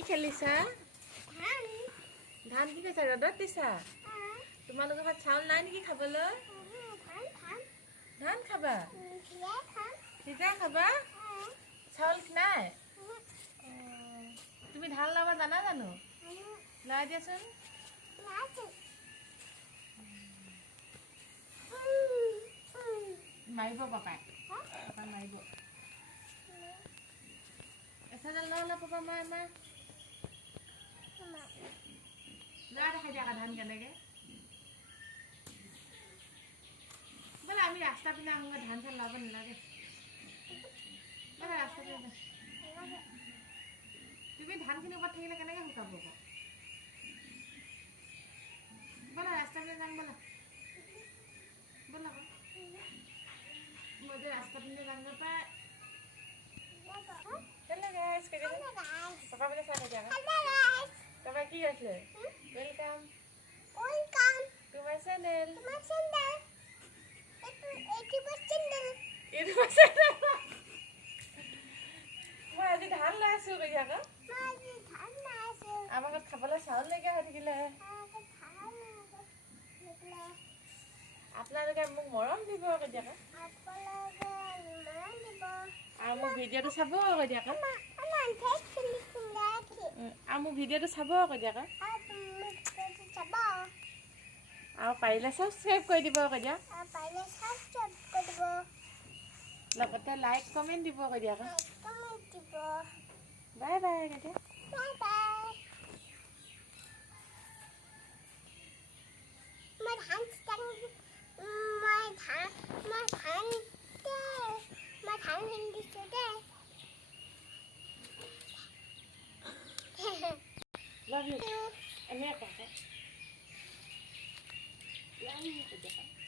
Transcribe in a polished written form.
কি খেলিছা? ধান কি কৈছা? ৰ'দত দিছা? তোমালোকৰ ঘৰত চাউল নাই নেকি খাবলৈ? ধান খাবা? সিজাই খাবা? চাউল নাই? তুমি ধান লব জানা জানো? লাই দিয়াচোন। মাৰিব পাপাই। পাপাই মাৰিব। এচাডাল লৈ পাপা মাৰ মাৰ। ল'ৰা দেখাই দিয়া ধান কেনেকে। ব'লা আমি ৰাস্তা পিনে আহোঁগৈ, ধান চান লাব নালাগে। ব'লা ৰাস্তা পিনে। তুমি ধানখিনি ওপৰত থাকিলে কেনেকৈ শুকাব আকৌ? ব'লা ৰাস্তা পিনে যাম ব'লা। ব'লা আকৌ। মই যে ৰাস্তা পিনে যামগৈ পাই। Hello guys, পাপা বোলে চাই দিয়া। পাপা কি আছে? Welcome to my channel. মই আজি ধান লৈ আছো আকৌ। আমাৰ ঘৰত খাবলৈ চাউল নাইকিয়া হৈ থাকিলে। আপোনালোকে মোক মৰম দিব কেতিয়াবা। আৰু মোৰ ভিডিঅ'টো চাব কেতিয়াবা। আৰু মোৰ ভিডিঅ'টো চাব কেতিয়াবা। আৰু পাৰিলে ছাবস্ক্ৰাইব কৰি দিব কেতিয়া। লগতে লাইক কমেণ্ট দিব কেতিয়াবা। বাই বাই কেতিয়া। Love you. America. Love you.